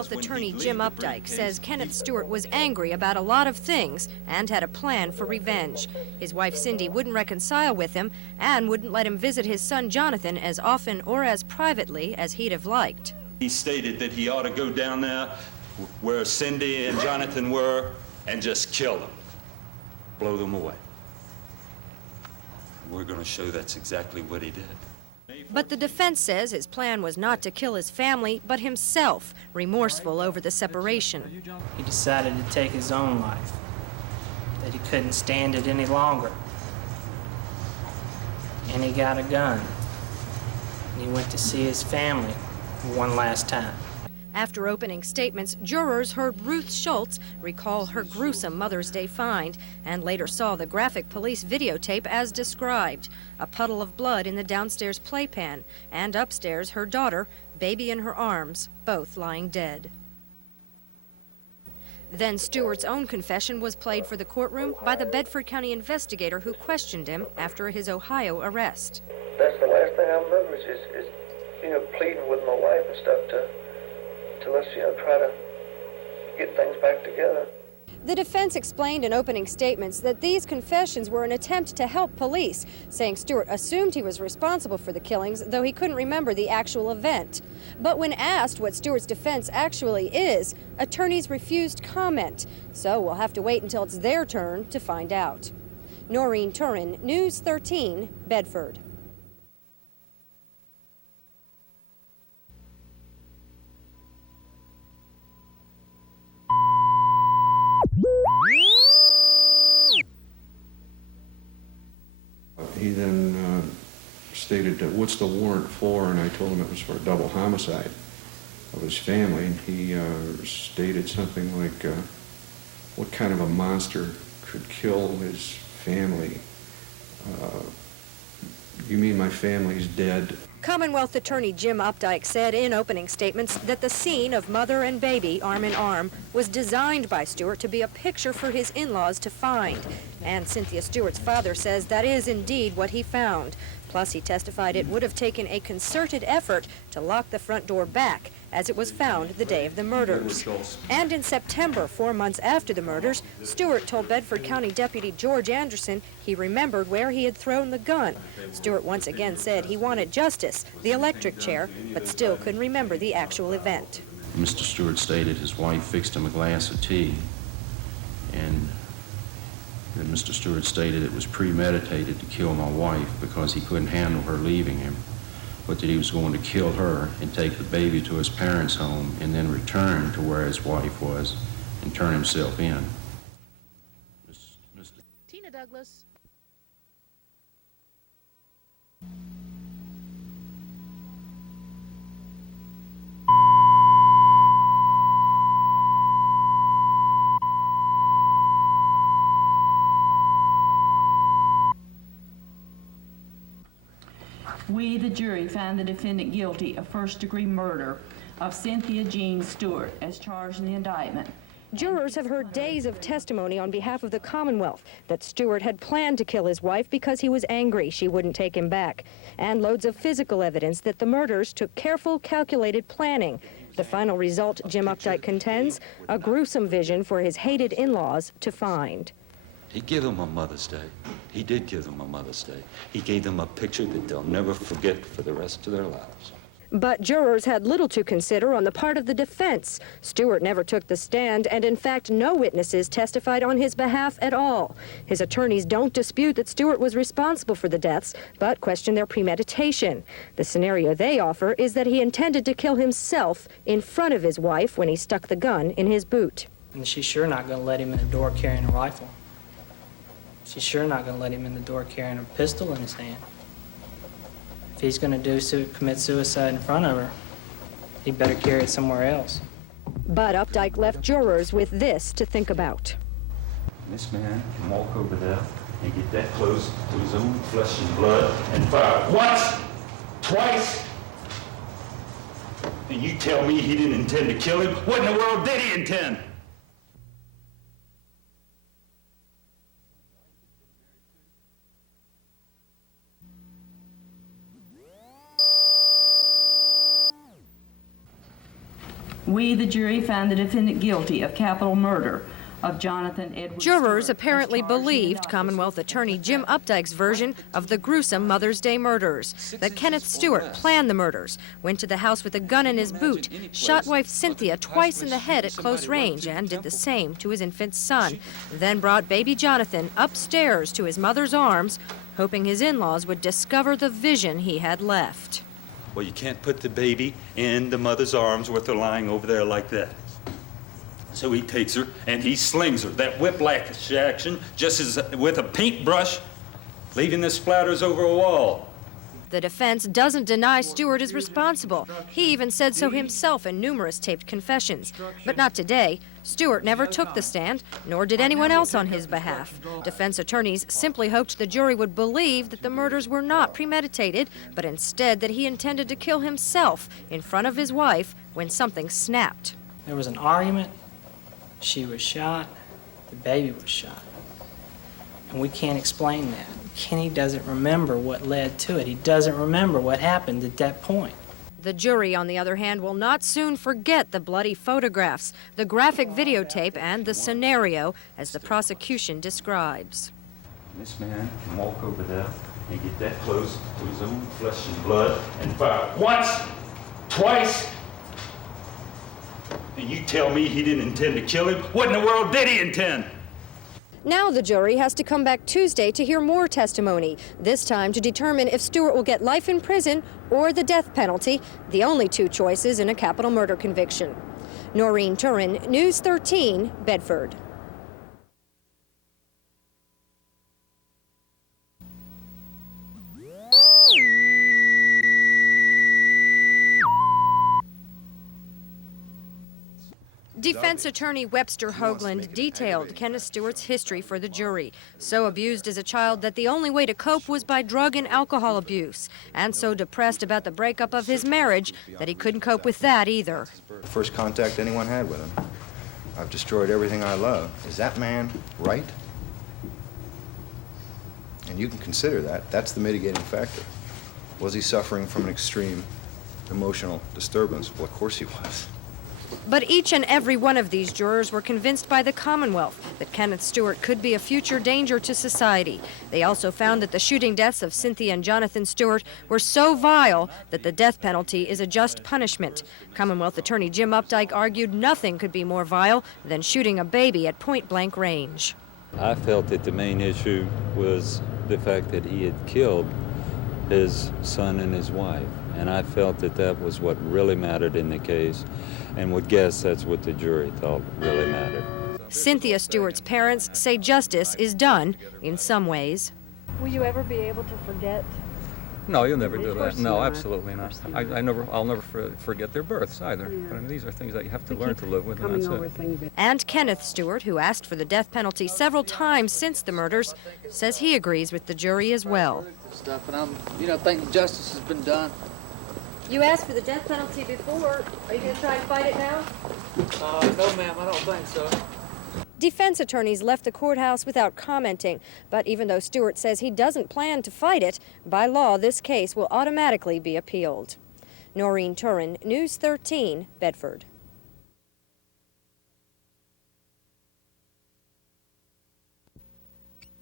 Commonwealth attorney Jim Updike says Kenneth Stewart was angry about a lot of things and had a plan for revenge. His wife Cindy wouldn't reconcile with him and wouldn't let him visit his son Jonathan as often or as privately as he'd have liked. He stated that he ought to go down there where Cindy and Jonathan were and just kill them, blow them away. We're going to show that's exactly what he did. But the defense says his plan was not to kill his family, but himself, remorseful over the separation. He decided to take his own life, that he couldn't stand it any longer. And he got a gun. And he went to see his family one last time. After opening statements, jurors heard Ruth Schultz recall her gruesome Mother's Day find and later saw the graphic police videotape as described. A puddle of blood in the downstairs playpen, and upstairs her daughter, baby in her arms, both lying dead. Then Stewart's own confession was played for the courtroom by the Bedford County investigator who questioned him after his Ohio arrest. That's the last thing I remember is pleading with my wife and stuff to let's, try to get things back together. The defense explained in opening statements that these confessions were an attempt to help police, saying Stewart assumed he was responsible for the killings, though he couldn't remember the actual event. But when asked what Stewart's defense actually is, attorneys refused comment. So we'll have to wait until it's their turn to find out. Noreen, Turyn, News 13, Bedford. He then stated that, what's the warrant for? And I told him it was for a double homicide of his family. And he stated something like, what kind of a monster could kill his family? You mean my family's dead? Commonwealth attorney Jim Updike said in opening statements that the scene of mother and baby arm in arm was designed by Stewart to be a picture for his in-laws to find. And Cynthia Stewart's father says that is indeed what he found. Plus, he testified it would have taken a concerted effort to lock the front door back, as it was found the day of the murders. And in September, 4 months after the murders, Stewart told Bedford County Deputy George Anderson he remembered where he had thrown the gun. Stewart once again said he wanted justice, the electric chair, but still couldn't remember the actual event. Mr. Stewart stated his wife fixed him a glass of tea, and then Mr. Stewart stated it was premeditated to kill my wife because he couldn't handle her leaving him, but that he was going to kill her and take the baby to his parents' home and then return to where his wife was and turn himself in. Tina Douglas. We, the jury, find the defendant guilty of first-degree murder of Cynthia Jean Stewart as charged in the indictment. Jurors have heard days of testimony on behalf of the Commonwealth that Stewart had planned to kill his wife because he was angry she wouldn't take him back, and loads of physical evidence that the murders took careful, calculated planning. The final result, Jim Updike contends, a gruesome vision for his hated in-laws to find. He gave them a Mother's Day. He did give them a Mother's Day. He gave them a picture that they'll never forget for the rest of their lives. But jurors had little to consider on the part of the defense. Stewart never took the stand, and in fact, no witnesses testified on his behalf at all. His attorneys don't dispute that Stewart was responsible for the deaths, but question their premeditation. The scenario they offer is that he intended to kill himself in front of his wife when he stuck the gun in his boot. And she's sure not going to let him in the door carrying a rifle. She's sure not going to let him in the door carrying a pistol in his hand. If he's going to commit suicide in front of her, he better carry it somewhere else. But Updike left jurors with this to think about. This man can walk over there and get that close to his own flesh and blood and fire once, twice, and you tell me he didn't intend to kill him? What in the world did he intend? We, the jury, find the defendant guilty of capital murder of Jonathan Edward Jurors Stewart, apparently as charged in the believed indictment. Commonwealth Attorney Jim Updike's version of the gruesome Mother's Day murders, that Kenneth Stewart planned the murders, went to the house with a gun in his boot, shot wife Cynthia twice in the head at close range, and did the same to his infant son, then brought baby Jonathan upstairs to his mother's arms, hoping his in-laws would discover the vision he had left. Well, you can't put the baby in the mother's arms with her lying over there like that. So he takes her and he slings her. That whiplash action, just as with a paintbrush, leaving the splatters over a wall. The defense doesn't deny Stewart is responsible. He even said so himself in numerous taped confessions. But not today. Stewart never took the stand, nor did anyone else on his behalf. Defense attorneys simply hoped the jury would believe that the murders were not premeditated, but instead that he intended to kill himself in front of his wife when something snapped. There was an argument. She was shot. The baby was shot. And we can't explain that. Kenny doesn't remember what led to it. He doesn't remember what happened at that point. The jury, on the other hand, will not soon forget the bloody photographs, the graphic videotape, and the scenario as the prosecution describes. This man can walk over there and get that close to his own flesh and blood and fire once, twice. And you tell me he didn't intend to kill him? What in the world did he intend? Now the jury has to come back Tuesday to hear more testimony, this time to determine if Stewart will get life in prison or the death penalty, the only two choices in a capital murder conviction. Noreen, Turyn, News 13, Bedford. Defense attorney Webster Hoagland detailed Kenneth Stewart's history for the jury. So abused as a child that the only way to cope was by drug and alcohol abuse, and so depressed about the breakup of his marriage that he couldn't cope with that either. First contact anyone had with him. I've destroyed everything I love. Is that man right? And you can consider that. That's the mitigating factor. Was he suffering from an extreme emotional disturbance? Well, of course he was. But each and every one of these jurors were convinced by the Commonwealth that Kenneth Stewart could be a future danger to society. They also found that the shooting deaths of Cynthia and Jonathan Stewart were so vile that the death penalty is a just punishment. Commonwealth Attorney Jim Updike argued nothing could be more vile than shooting a baby at point-blank range. I felt that the main issue was the fact that he had killed his son and his wife. And I felt that that was what really mattered in the case, and would guess that's what the jury thought really mattered. Cynthia Stewart's parents say justice is done in some ways. Will you ever be able to forget? No, you'll never do that. No, absolutely not. I'll never forget their births either. Yeah. But I mean, these are things that you have to learn to live with, and that's it. And Kenneth Stewart, who asked for the death penalty several times since the murders, says he agrees with the jury as well. Stuff, and I'm, think justice has been done. You asked for the death penalty before. Are you going to try and fight it now? No, ma'am, I don't think so. Defense attorneys left the courthouse without commenting, but even though Stewart says he doesn't plan to fight it, by law this case will automatically be appealed. Noreen, Turyn, News 13, Bedford.